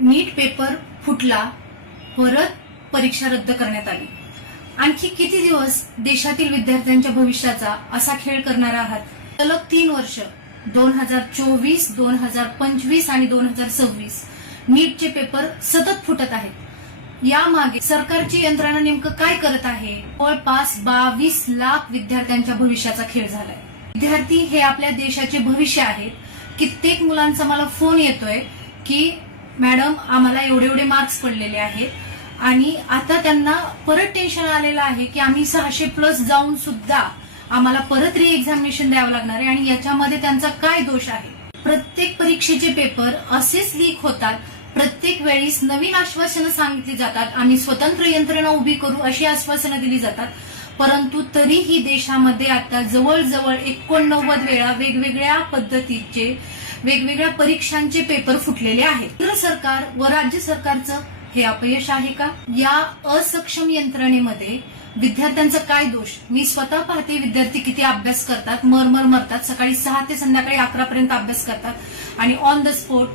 नीट paper फुटला, परत परीक्षा रद्द करण्यात आली। आणखी किती दिवस देशातील विद्यार्थ्यांच्या भविष्याचा असा खेळ करणार आहात? सलग 3 वर्ष 2024, 2025 आणि 2026 नीटचे पेपर सतत फुटत आहेत। यामागे सरकारची यंत्रणा नेमकं काय करत आहे? जवळपास 22 लाख विद्यार्थ्यांच्या भविष्याचा खेळ झालाय। विद्यार्थी हे आपल्या देशाचे भविष्य आहेत। कित्येक मुलांचा मला फोन येतोय की मॅडम आम्हाला एवढे एवढे मार्क्स पडलेले आहेत आणि आता त्यांना परत टेन्शन आलेलं आहे की आम्ही 600+ जाऊन सुद्धा आम्हाला परत री एक्झामिनेशन द्यावं लागणार आहे आणि याच्यामध्ये त्यांचा काय दोष आहे? प्रत्येक परीक्षेचे पेपर असेच लीक होतात। प्रत्येक वेळेस नवीन आश्वासनं सांगितली जातात, आम्ही स्वतंत्र यंत्रणा उभी करू अशी आश्वासनं दिली जातात, परंतु तरीही देशामध्ये आता जवळजवळ 89 वेळा वेगवेगळ्या पद्धतीचे वेगवेगळ्या परीक्षांचे पेपर फुटलेले आहेत। केंद्र सरकार व राज्य सरकारचं हे अपयश आहे का? या असक्षम यंत्रणेमध्ये विद्यार्थ्यांचा काय दोष? मी स्वतः पाहते विद्यार्थी किती अभ्यास करतात, मरमर मरतात, सकाळी 6 ते संध्याकाळी 11 पर्यंत अभ्यास करतात आणि ऑन द स्पॉट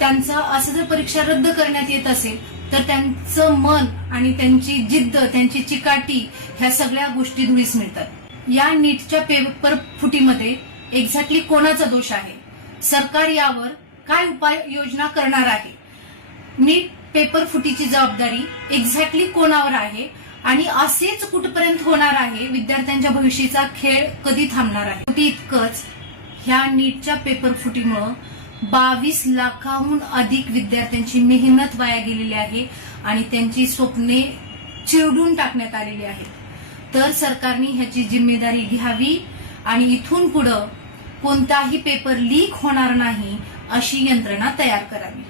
त्यांचं असं जर परीक्षा रद्द करण्यात येत असेल तर त्यांचं मन आणि त्यांची जिद्द, त्यांची चिकाटी ह्या सगळ्या गोष्टी धुळीस मिळतात। या नीटच्या पेपर फुटीमध्ये एक्झॅक्टली कोणाचा दोष आहे? सरकार यावर काय उपाययोजना करणार आहे? नीट पेपर फुटीची जबाबदारी एक्झॅक्टली कोणावर आहे आणि असेच कुठपर्यंत होणार आहे? विद्यार्थ्यांच्या भविष्याचा खेळ कधी थांबणार आहे? फुटी इतकंच, ह्या नीटच्या पेपर फुटीमुळे 22 लाखाहून अधिक विद्यार्थ्यांची मेहनत वाया गेलेली आहे आणि त्यांची स्वप्ने चिरडून टाकण्यात आलेली आहेत। तर सरकारने ह्याची जिम्मेदारी घ्यावी आणि इथून पुढे कोणताही पेपर लीक होणार नाही अशी यंत्रणा तयार करावी।